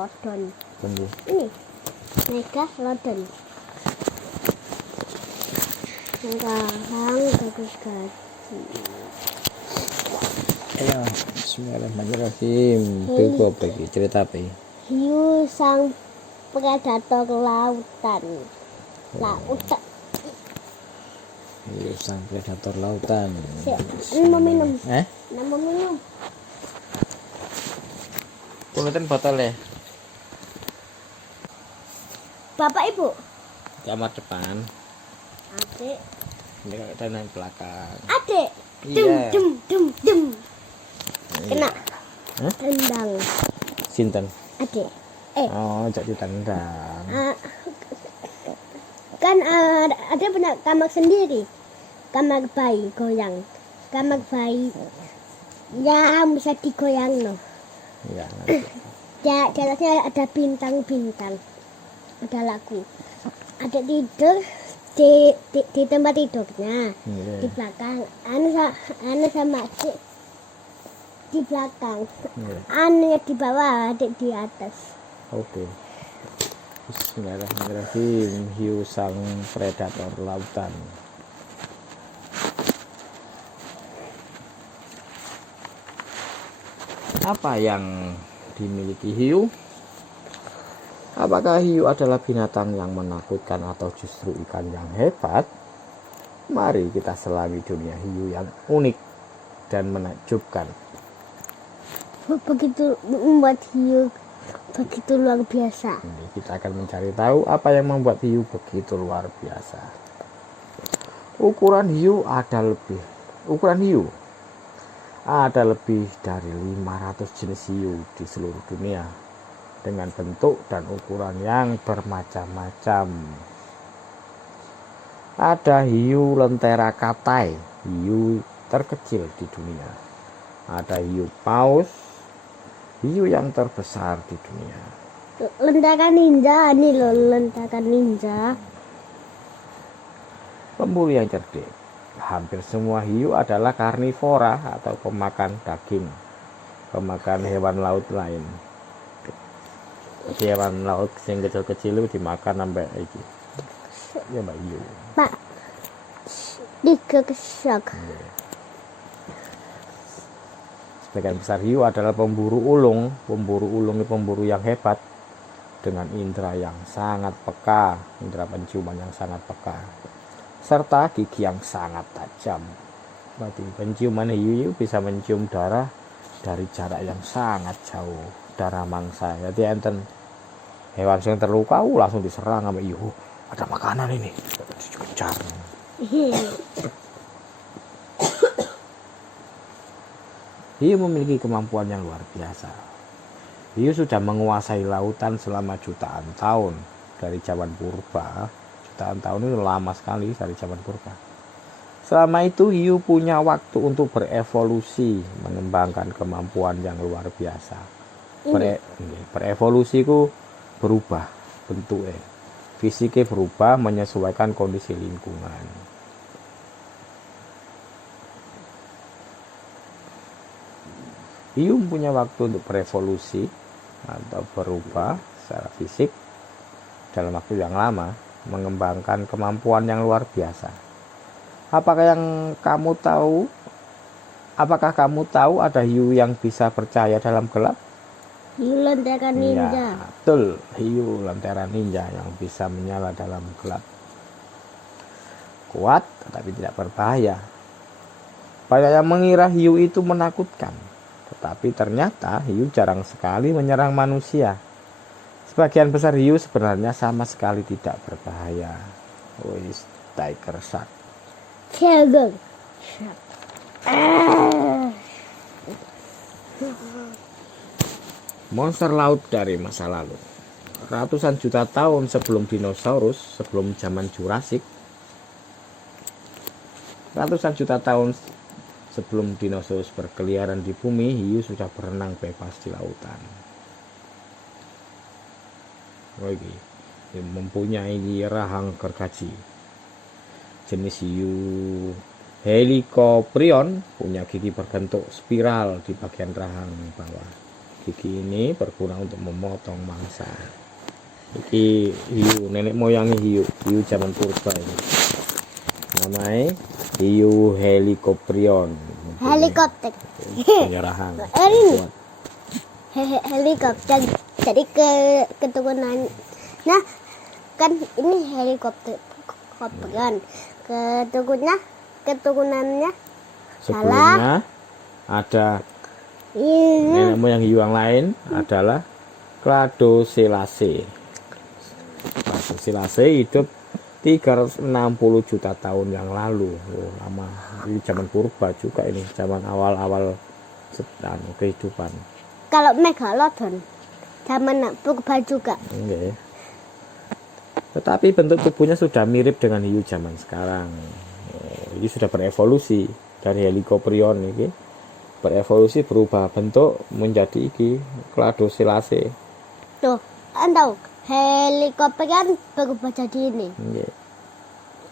Megalodon. Tunggu. Ini Megalodon. Sekarang bagus gaji. Ayo, bismillahirrahmanirrahim. Hei. Itu apa ini? Cerita apa ini? Hiu sang predator lautan. Lautan. Hiu sang predator lautan. Ini mau minum. Nah, mau minum. Punten botolnya. Bapak Ibu. Kamar depan. Adik. Ini dan belakang. Adik. Iya. Dem. Kena. Hah? Tendang. Sinten. Adik. Oh, jadi tendang. Kan ada punya kamar sendiri. Kamar bayi goyang. Kamar bayi yang bisa digoyang loh. Iya. Ya, di atasnya ada bintang-bintang. Ada lagu. Ada tidur di tempat tidurnya. Iya. Di belakang. Anu sama adik di belakang. Iya. Anu di bawah, adik di atas. Oke. Bismillahirrahmanirrahim. Hiu sang predator lautan. Apa yang dimiliki hiu? Apakah hiu adalah binatang yang menakutkan atau justru ikan yang hebat? Mari kita selami dunia hiu yang unik dan menakjubkan. Begitu membuat hiu begitu luar biasa. Ini kita akan mencari tahu apa yang membuat hiu begitu luar biasa. Ukuran hiu ada lebih dari 500 jenis hiu di seluruh dunia dengan bentuk dan ukuran yang bermacam-macam. Ada hiu lentera katai, hiu terkecil di dunia. Ada hiu paus, hiu yang terbesar di dunia. Lentera ninja, ini loh lentera ninja. Pemburu yang cerdik. Hampir semua hiu adalah karnivora atau pemakan daging, pemakan hewan laut lain. Hewan laut yang kecil-kecil itu dimakan sampai iki. Ya Mbak hiu. Pak, digesek. Sebagian besar hiu adalah pemburu ulung. Pemburu ulung ini pemburu yang hebat dengan indera yang sangat peka, indera penciuman yang sangat peka, serta gigi yang sangat tajam. Berarti penciuman hiu bisa mencium darah dari jarak yang sangat jauh, darah mangsa. Jadi enten hewan yang terluka langsung diserang sama hiu. Ada makanan ini, dikejar. Hiu memiliki kemampuan yang luar biasa. Hiu sudah menguasai lautan selama jutaan tahun dari zaman purba. Jutaan tahun itu lama sekali dari zaman purba. Selama itu hiu punya waktu untuk berevolusi, mengembangkan kemampuan yang luar biasa. Berevolusi itu berubah bentuknya, fisiknya berubah menyesuaikan kondisi lingkungan. Hiu punya waktu untuk berevolusi atau berubah secara fisik dalam waktu yang lama, mengembangkan kemampuan yang luar biasa. Apakah kamu tahu ada hiu yang bisa bercahaya dalam gelap? Hiu lentera ninja. Ya, betul, hiu lentera ninja yang bisa menyala dalam gelap. Kuat tetapi tidak berbahaya. Banyak yang mengira hiu itu menakutkan. Tetapi ternyata hiu jarang sekali menyerang manusia. Sebagian besar hiu sebenarnya sama sekali tidak berbahaya. Tiger shark. Tiger shark. Monster laut dari masa lalu. Ratusan juta tahun sebelum dinosaurus, sebelum zaman Jurassic. Ratusan juta tahun sebelum dinosaurus berkeliaran di bumi, hiu sudah berenang bebas di lautan. Mempunyai rahang gergaji. Jenis hiu Helicoprion punya gigi berbentuk spiral di bagian rahang bawah. Gigi ini berguna untuk memotong mangsa. Iki hiu, nenek moyangnya hiu zaman purba ini. Namanya hiu Helicoprion. Helikopter. Penyerahan. Ini helikopter. Jadi keturunan. Nah, kan ini helikopter. Kan keturunannya Sebelumnya ada ini nenek moyang hiu yang lain adalah Cladocelaceae. Cladocelaceae hidup 360 juta tahun yang lalu. Oh, lama. Ini zaman purba juga ini, zaman awal-awal kehidupan. kalau megalodon zaman purba juga. Oke. Tetapi bentuk tubuhnya sudah mirip dengan hiu zaman sekarang. Ini sudah berevolusi dari Helicoprion ini. Berevolusi berubah bentuk menjadi iki Cladocelaceae. Tuh, tahu helikopter kan berubah jadi ini. Oke.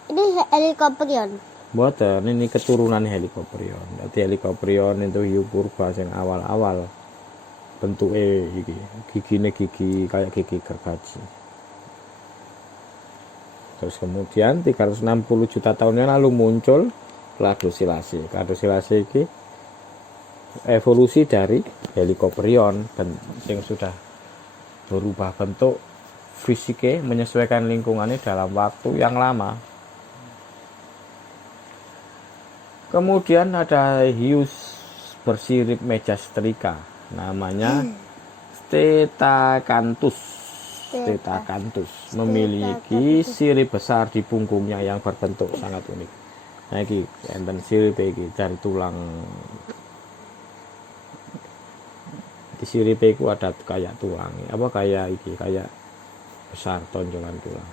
Ini helikopter. Mboten, ini keturunan Helicoprion. Jadi Helicoprion itu hiu purba yang awal-awal bentuknya iki, gigine gigi kayak gigi gergaji. Terus kemudian 360 juta tahun yang lalu muncul Cladocelaceae. Cladocelaceae ini evolusi dari Helicoprion yang sudah berubah bentuk fisiknya, menyesuaikan lingkungannya dalam waktu yang lama. Kemudian ada hiu bersirip megastrika, namanya Stetacanthus. Stetacanthus memiliki sirip besar di punggungnya yang berbentuk sangat unik. Nah, ini enten sirip iki dari tulang. Di sirip itu ada kayak tulang, apa kayak iki, kayak besar tonjolan tulang.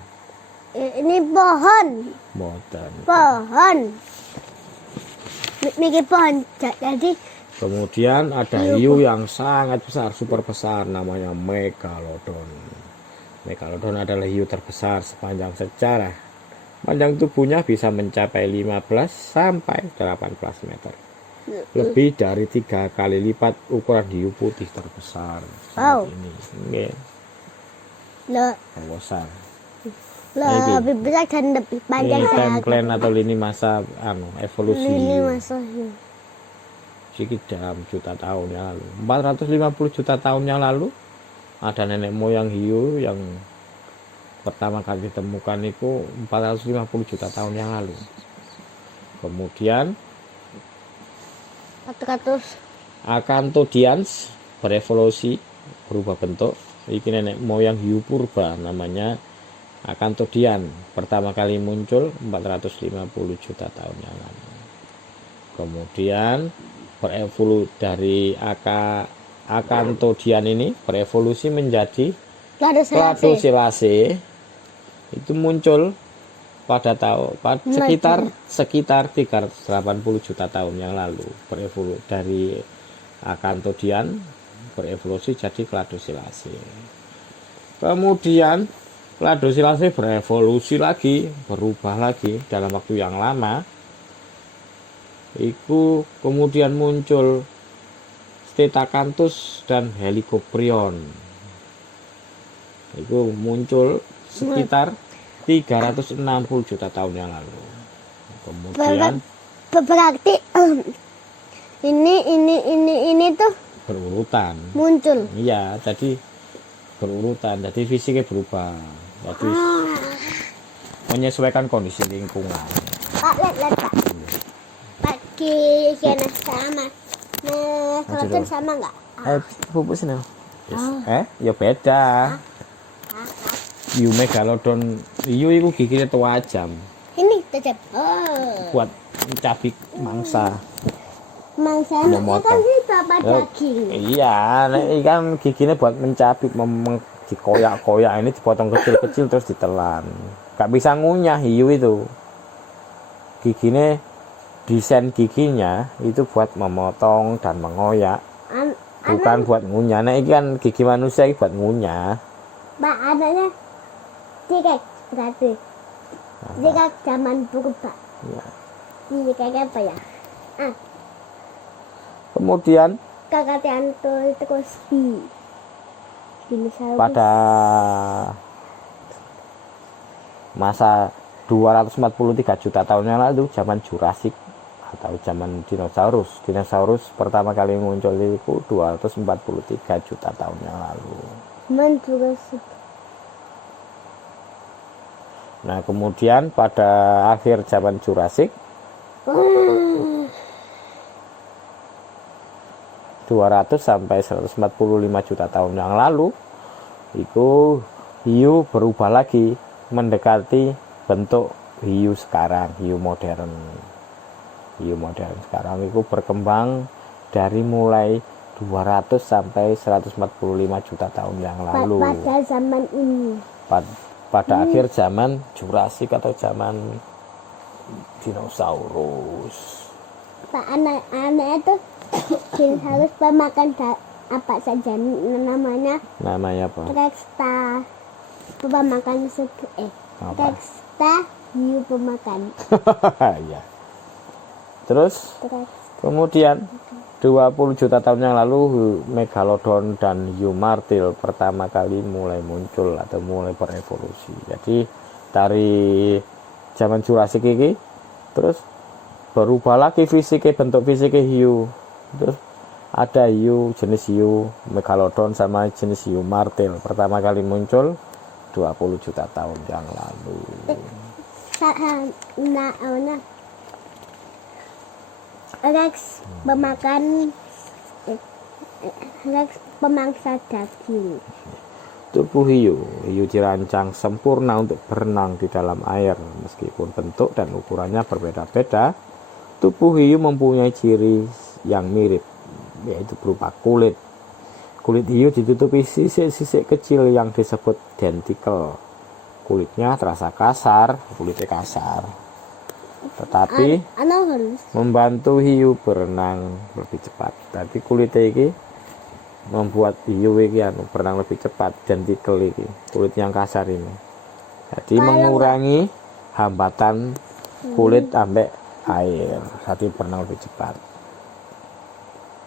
Ini pohon. Mboten. Pohon. Mikir pohon. Jadi Kemudian ada hiu yang sangat besar, super besar, namanya Megalodon. Megalodon adalah hiu terbesar sepanjang sejarah. Panjang tubuhnya bisa mencapai 15 sampai 18 meter. Lebih dari 3 kali lipat ukuran hiu putih terbesar. Wow. Ini. Nggih, Loh, besar. lebih besar dan lebih panjang. Ini timeline atau lini masa evolusi Ini hiu. masuknya. Sedikit dalam juta tahun yang lalu. 450 juta tahun yang lalu ada nenek moyang hiu yang pertama kali ditemukan itu 450 juta tahun yang lalu. Kemudian 400. Acanthodians berevolusi berubah bentuk. Ini nenek moyang hiu purba namanya Acanthodian. Pertama kali muncul 450 juta tahun yang lalu. Kemudian berevolusi dari Acanthodian ini berevolusi menjadi Cladocelaceae. Itu muncul pada sekitar 380 juta tahun yang lalu. Berevolusi dari Acanthodian berevolusi jadi Cladocelaceae. Kemudian Cladocelaceae berevolusi lagi, berubah lagi dalam waktu yang lama. Itu kemudian muncul Stetacanthus dan Helicoprion. Itu muncul sekitar 360 juta tahun yang lalu. Kemudian Berarti ini tuh berurutan. muncul. Iya, jadi berurutan. Jadi fisiknya berubah. Jadi menyesuaikan kondisi lingkungan. Pak, lihat Pak. Pagi sana sama. Nah, kalau sama nggak? Pupuk sini. Yes. Ya beda. Hiu Megalodon, hiu itu giginya tajam. Ini tajam. Buat mencabik mangsa. Mangsanya kan sih dapat daging. Iya, kan giginya buat mencabik, dikoyak-koyak, ini dipotong kecil-kecil terus ditelan. Gak bisa ngunyah hiu itu. Giginya, desain giginya itu buat memotong dan mengoyak. Bukan buat ngunyah. Nah, ini kan gigi manusia ini buat ngunyah. Pak, adanya tiga berarti. Tiga zaman purba. Ya. Tiga apa ya? Kemudian Kakatianto terus dinosaurus. Pada masa 243 juta tahun yang lalu, zaman Jurassic atau zaman dinosaurus. Dinosaurus pertama kali muncul itu 243 juta tahun yang lalu. Jurassic. Nah, kemudian pada akhir zaman Jurassic 200 sampai 145 juta tahun yang lalu itu hiu berubah lagi mendekati bentuk hiu sekarang, hiu modern sekarang itu berkembang dari mulai 200 sampai 145 juta tahun yang lalu Pada zaman ini. pada akhir zaman Jurassic atau zaman dinosaurus. Pak anak-anak itu dinosaurus pemakan apa saja namanya? Namanya apa? Reksta pemakan Apa? Reksta hiu pemakan. Ya. Terus kemudian 20 juta tahun yang lalu Megalodon dan hiu martil pertama kali mulai muncul atau mulai berevolusi. Jadi dari zaman Jurassic ini terus berubah lagi fisiknya, bentuk fisiknya hiu. Terus ada hiu jenis hiu Megalodon sama jenis hiu martil pertama kali muncul 20 juta tahun yang lalu. Rex memakan Rex pemangsa daging. Tubuh hiu dirancang sempurna untuk berenang di dalam air. Meskipun bentuk dan ukurannya berbeda-beda, tubuh hiu mempunyai ciri yang mirip, yaitu berupa kulit. Kulit hiu ditutupi sisik-sisik kecil yang disebut dentikel. Kulitnya terasa kasar, tetapi membantu hiu berenang lebih cepat. Tapi kulitnya ini membuat hiu ini berenang lebih cepat. Dentikel ini, kulit yang kasar ini, jadi mengurangi hambatan kulit ambek air, jadi berenang lebih cepat.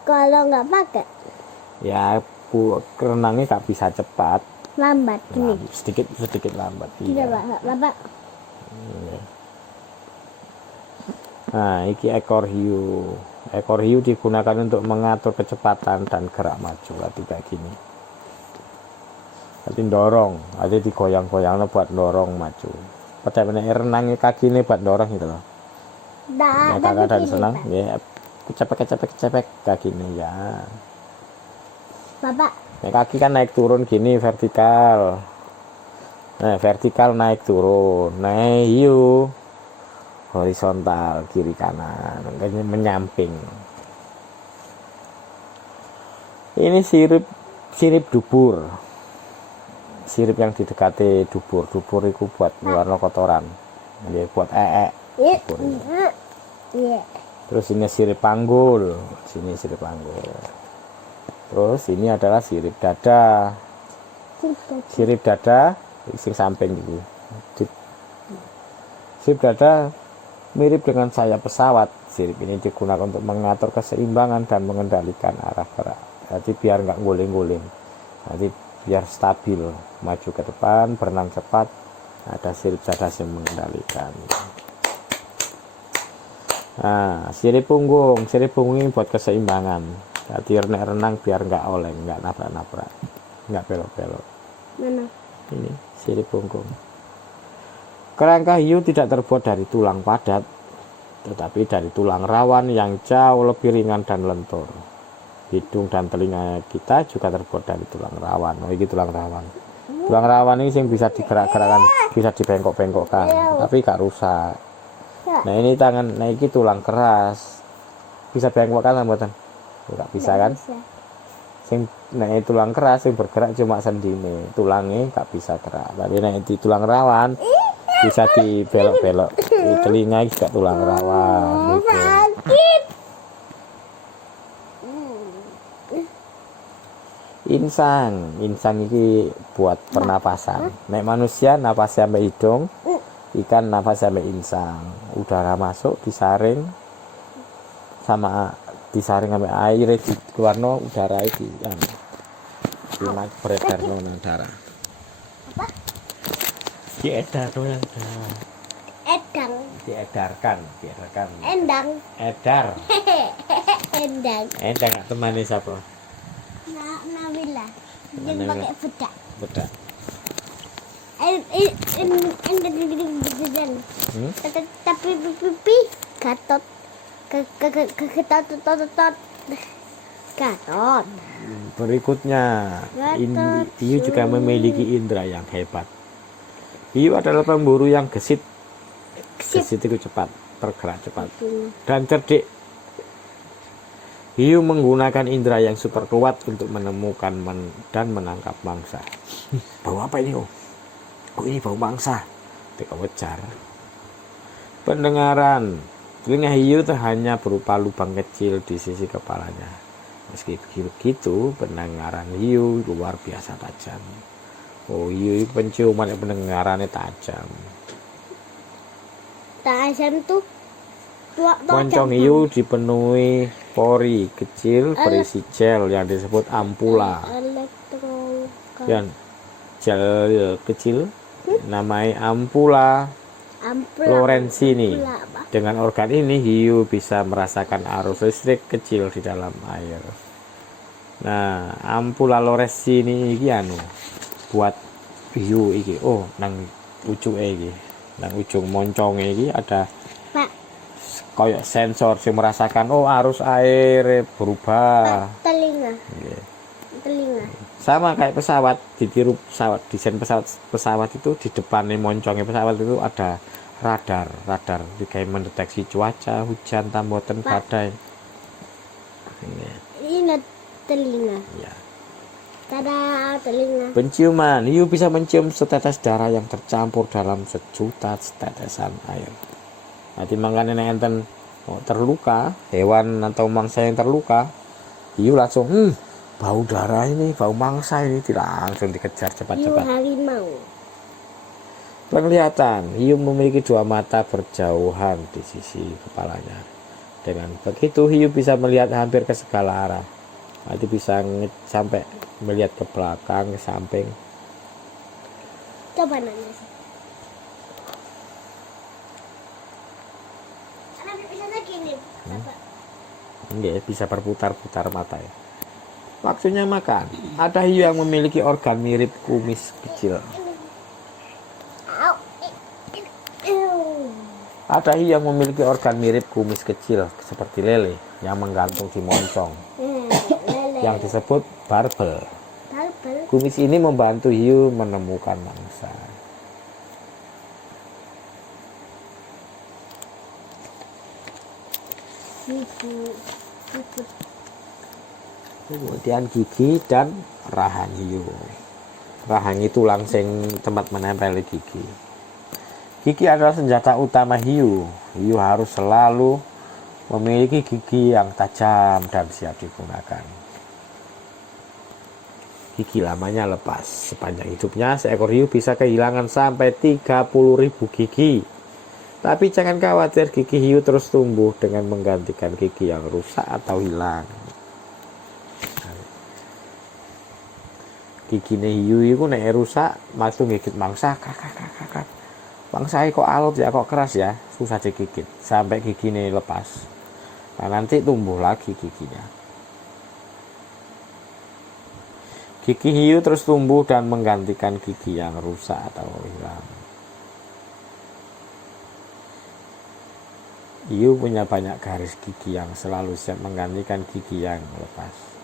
Kalau nggak pakai Ya renangnya nggak bisa cepat, lambat ini. sedikit lambat. Tidak, Iya. Bapak. Nah, ini ekor hiu. Ekor hiu digunakan untuk mengatur kecepatan dan gerak maju. Nanti kayak gini. Nanti dorong, nanti digoyang-goyang buat dorong maju. Pada renangnya kaki ini buat dorong gitu loh. Nah, Kakak dan senang, ya kecepek kaki ini ya. Bapak, Nah, kaki kan naik turun gini vertikal. Nah, vertikal naik turun. Nah, hiu horizontal kiri kanan, menyamping. Ini sirip dubur. Sirip yang didekati dubur. Dubur itu buat ngeluarno kotoran. Ya, buat dubur ini. iya. Terus ini sirip panggul. Sini sirip panggul. Terus ini adalah sirip dada. Sirip dada sing samping gitu. Sirip dada mirip dengan sayap pesawat. Sirip ini digunakan untuk mengatur keseimbangan dan mengendalikan arah gerak. Jadi biar nggak nguling-nguling. Jadi biar stabil, maju ke depan, berenang cepat. Ada sirip dada yang mengendalikan. Nah, sirip punggung ini buat keseimbangan. Jadi renang biar nggak oleng, nggak nabrak-nabrak, nggak belok-belok. Mana? Ini sirip punggung. Kerangka hiu tidak terbuat dari tulang padat, tetapi dari tulang rawan yang jauh lebih ringan dan lentur. Hidung dan telinga kita juga terbuat dari tulang rawan. Oh, ini tulang rawan. Tulang rawan ini yang bisa digerak-gerakkan, bisa dibengkok-bengkokkan, tapi gak rusak. Nah, ini tangan, nah ini tulang keras. Bisa bengkokkan sambutan? Gak bisa kan? Nah, ini tulang keras yang bergerak cuma sendiri. Tulangnya gak bisa gerak. Tapi nah, ini tulang rawan bisa dibelok-belok. Telinga juga tulang rawan gitu. Insang ini buat pernapasan. Nek manusia napas sampai hidung, ikan napas sampai insang. Udara masuk disaring sama disaring sampai air dikeluarno udara iki cuma beredar nang darah. Apa? Diedarno yang darah. Edang. Diedarkan. Endang. Edar. Endang. Endang temane siapa? Nabila. Yang Nabila. pakai bedak. Bedak. Endang. Tapi pipi Gatot. Gatot. Berikutnya, hiu juga memiliki indera yang hebat. Hiu adalah pemburu yang gesit. Gesit itu cepat, bergerak cepat, dan cerdik. Hiu menggunakan indera yang super kuat untuk menemukan dan menangkap mangsa. Bau apa ini? Oh, ini bau mangsa. Teka wejar. Pendengaran. Telinga hiu itu hanya berupa lubang kecil di sisi kepalanya. Meski begitu, pendengaran hiu luar biasa tajam. Oh, hiu penciuman pendengarannya tajam. Tajam tuh. Moncong hiu dipenuhi pori kecil berisi gel yang disebut ampula. Dan gel kecil namanya ampula Lorenzini. Dengan organ ini hiu bisa merasakan arus listrik kecil di dalam air. Nah, ampula Lorenzini iki buat hiu iki. Oh, nang ujung iki. Nang ujung monconge iki ada kayak sensor yang merasakan arus air berubah. Telinga. Sama kayak pesawat, ditiru pesawat, desain pesawat itu di depannya moncongnya pesawat itu ada radar kayak mendeteksi cuaca, hujan, tamboten, badai. Ini telinga. Ya. Tada, telinga. Penciuman, hiu bisa mencium setetes darah yang tercampur dalam sejuta tetesan air. Nanti makanya enten terluka, hewan atau mangsa yang terluka, hiu langsung bau darah ini, bau mangsa ini, langsung dikejar cepat-cepat. Hiu harimau. Penglihatan, hiu memiliki 2 mata berjauhan di sisi kepalanya. Dengan begitu hiu bisa melihat hampir ke segala arah. Nanti bisa sampai melihat ke belakang, ke samping. Coba nanya sih. Enggak, bisa berputar-putar mata ya. Maksudnya makan. Ada hiu yang memiliki organ mirip kumis kecil. Ada hiu yang memiliki organ mirip kumis kecil seperti lele yang menggantung di moncong. Yang disebut barbel. Kumis ini membantu hiu menemukan mangsa. Kemudian gigi dan rahang hiu. Rahang itu langsing tempat menempel gigi. Gigi adalah senjata utama hiu. Hiu harus selalu memiliki gigi yang tajam dan siap digunakan. Gigi lamanya lepas. Sepanjang hidupnya seekor hiu bisa kehilangan sampai 30.000 gigi. Tapi jangan khawatir, gigi hiu terus tumbuh dengan menggantikan gigi yang rusak atau hilang. Gigi hiu itu nek rusak, waktu gigit mangsa, krak. Mangsa kok alot ya, kok keras ya, susah digigit sampai giginya lepas. Nah, nanti tumbuh lagi giginya. Gigi hiu terus tumbuh dan menggantikan gigi yang rusak atau hilang. Hiu punya banyak garis gigi yang selalu siap menggantikan gigi yang lepas.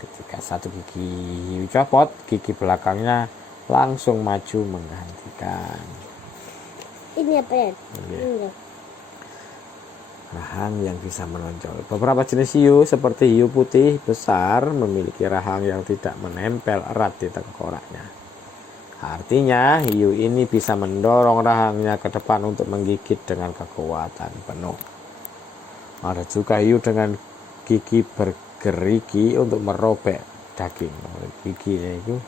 Ketika satu gigi hiu copot, gigi belakangnya langsung maju menggantikan. Ini apa ya? Ini. Rahang yang bisa menonjol. Beberapa jenis hiu seperti hiu putih besar memiliki rahang yang tidak menempel erat di tengkoraknya. Artinya hiu ini bisa mendorong rahangnya ke depan untuk menggigit dengan kekuatan penuh. Ada juga hiu dengan gigi bergerigi untuk merobek daging. Giginya itu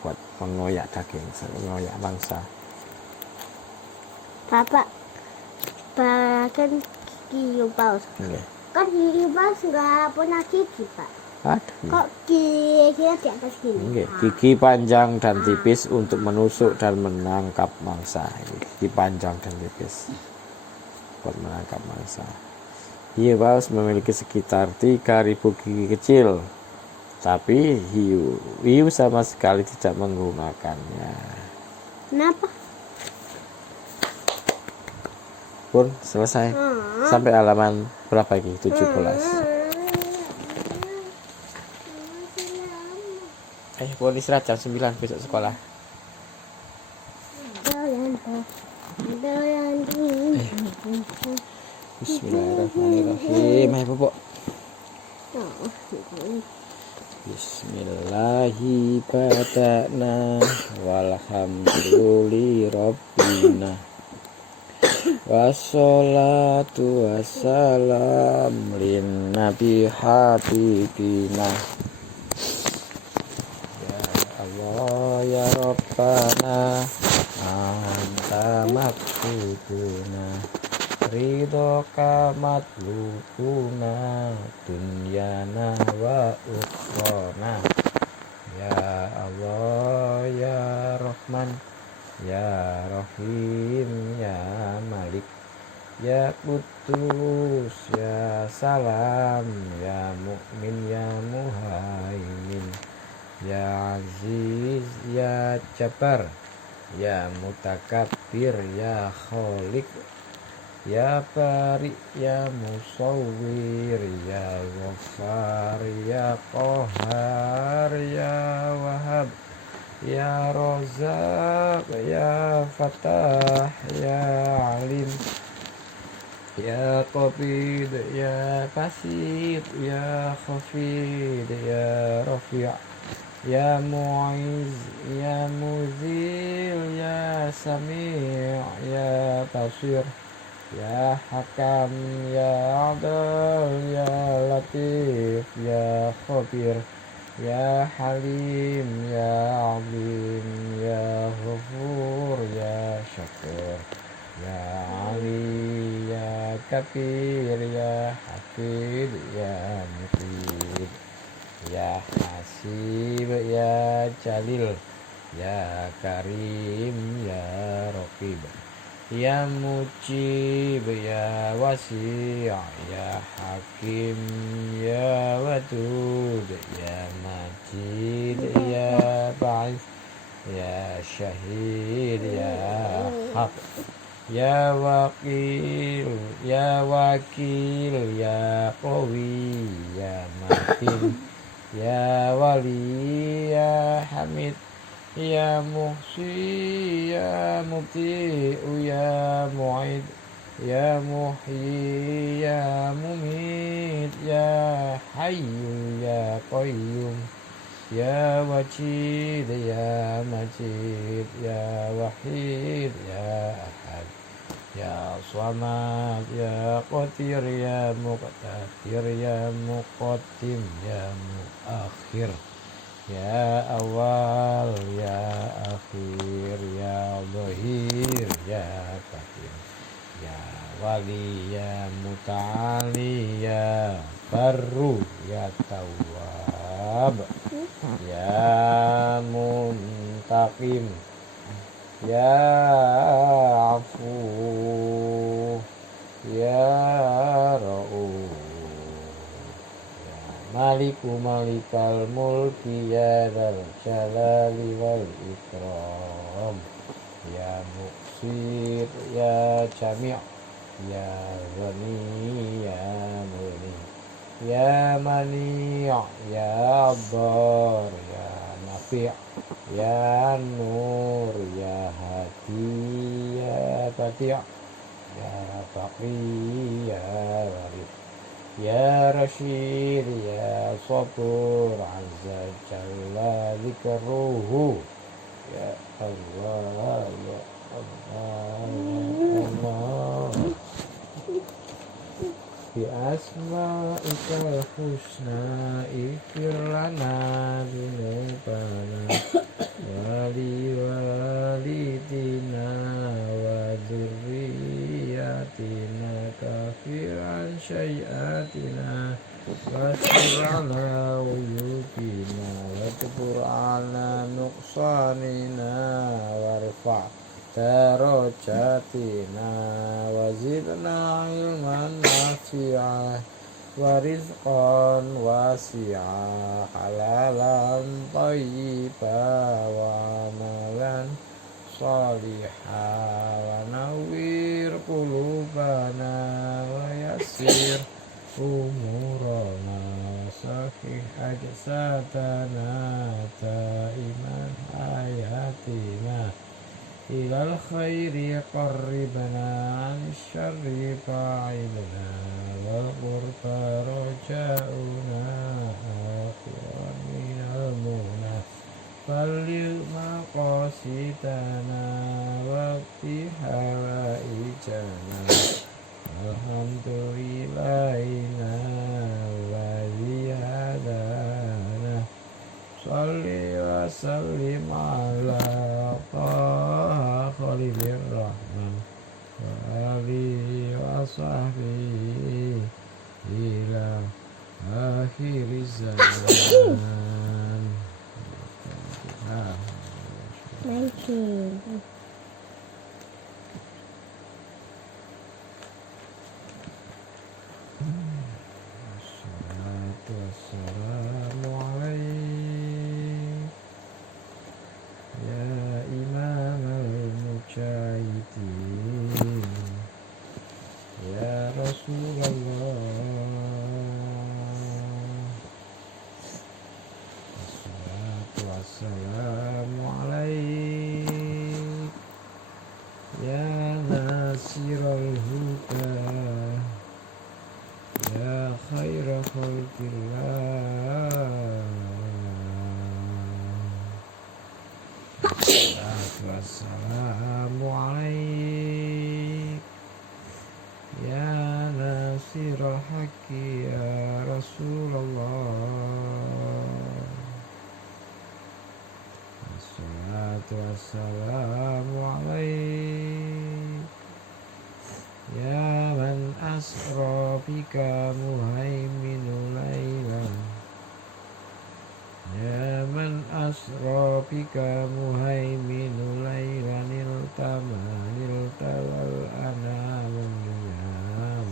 buat mengoyak daging, mengoyak mangsa. Bapak, bahkan gigi hiu paus. Kan hiu paus nggak punya gigi, Pak. Aduh. Kok giginya di atas gini? Oke, gigi panjang dan tipis untuk menusuk dan menangkap mangsa. Gigi panjang dan tipis buat menangkap mangsa. Hiu paus memiliki sekitar 3.000 gigi kecil, tapi hiu sama sekali tidak menggunakannya. Kenapa? Pun selesai. Sampai halaman berapa ini? 17. Pun istirahat jam 9 besok sekolah. Bismillahirrahmanirrahim. Ayo Bobo. Bismillahi bada'na walhamdulillahi rabbina wassalatu wassalam lin nabi habibina ya Allah ya Rabbana anta maksuduna ridhoka matlubuna dunyana wa ukhrana ya Allah ya Rahman ya Rahim ya Malik ya Quddus ya Salam ya Mu'min ya Muhaimin ya Aziz ya Jabbar ya Mutakabbir ya Khaliq ya Bari ya Musawwir ya Ghaffar ya Qahhar ya Wahhab ya Razak ya Fatah ya Alim ya Qabid ya Basit ya Khafid ya Rafi' ya Mu'iz ya Muzil ya Sami' ya Basir ya Hakam ya Adil ya Latif ya Khabir ya Halim ya Azim ya Ghafur ya Syakur ya Ali ya Kabir ya Hafid ya Muqid ya Hasib ya Jalil ya Karim ya Raqib ya Mujib ya Wasi' ya Hakim ya Wadud ya Majid ya Ba'is ya Syahid ya Haq ya Wakil ya Wakil ya Qawi ya Matin ya Wali ya Hamid ya Muhsi ya Mubti'u ya Mu'id ya Muhyi ya Mumit ya Hayyu ya Qayyum ya Wajid ya Majid ya Wahid ya Ahad ya Samad ya Qadir ya Muqtadir ya Muqaddim ya Muakhir ya Awal ya Akhir ya Zahir ya Batin ya Wali ya Muta'ali ya Barru ya Tawwab ya Muntaqim ya Afu ya Ra'uf Maliku malikal mulki ya dzal jalali wal ikram ya muqsir ya jami' ya ghani ya muni ya mani' ya abbar ya nafi' ya nur ya hadi ya badi' ya baqi ya warith ya Rashid ya Sabur azza jalla zikruhu ya Allah ya Allah ya Allah bi asma'ikal husna ighfir lana dzunubana wali walidina wa dzurriyyatina kafiran syai'an حاجاتنا واستر على عيوبنا واجبر على نقصاننا وارفع درجاتنا وزدنا علما نافعا ورزقا واسعا حلالا طيبا وعملا صالحا ونوّر قلوبنا ويسر أمورنا وصحح أجسادنا دائما حياتنا إلى الخير قربنا عن الشر بعدنا والقرب رجاؤنا آخرا من المنى بلغ مقاصدنا واقض حوائجنا الحمد لله الذي هدانا صل وسلم على طه خليل الرحمن وآله وصحبه إلى آخر الزمان. 19. Wassalatu wassalamu alaik ya imam al-mujahidin ya Rasulullah. Wassalatu wassalamu alaik ya nasiral huda ya khaira khalqillah. Wassalamu alaik ya nasirul haqqi ya Rasulullah. Wassalatu wassalamu alaik ya man asra bika muhaiminul laylan ya man asra bika muhaiminul laylan niltawal anamun niyam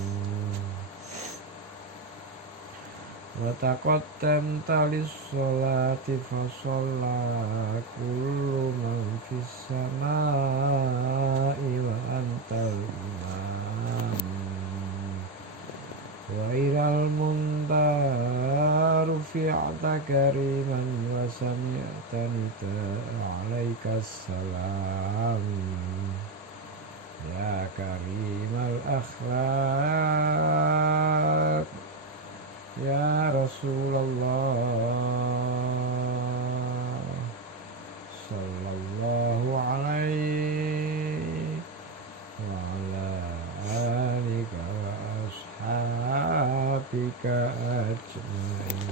wa taqaddamta lis-sholati fa shalla kullu man fis samai wa antal imam wa ilal muntaru fi'ata kariman wa sami'ta nida alaikas salam ya karimal akhlaq ya Rasulullah sallallahu alaihi wa ala alika wa ashabika ajmain.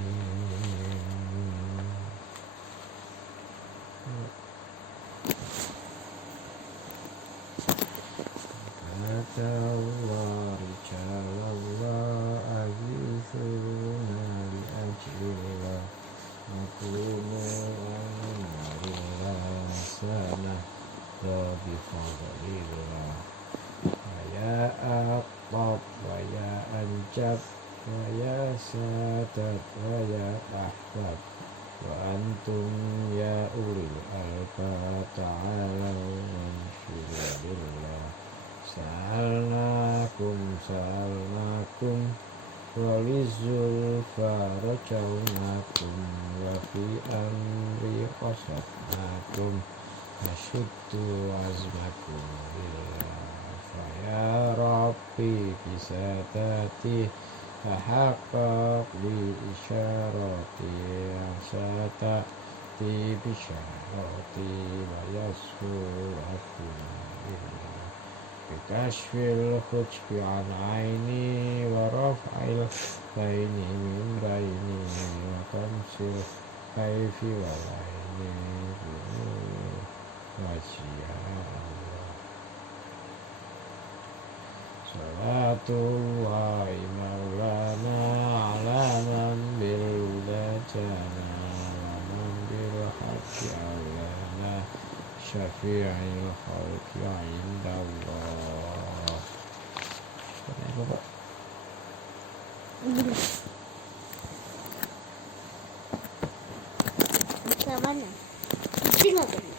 Kata Allah rijalallah azizuna li ajlillah nakunu amarillah sanah wa bifadlillah wa ya aqtab wa ya anjab wa ya sadat wa ya ahbab wa antum ya ulil albab ta'alaw mansyurillah Sa'alnakum walizul farajaunakum wa fi amri qasadnakum nasyuddu azmakum ya Rabbi bisadati fahaqaq li isyarati asata ti bisyarati wa yasfur bikashfil khujbi an aini wa raf'il baini min baini wa tamsil kaifi wa laini wajiyah Allah. Salatullahi maulana syafi'il khalqi 'indallah. Kenapa, Pak? Bisa mana? Bisa nggak?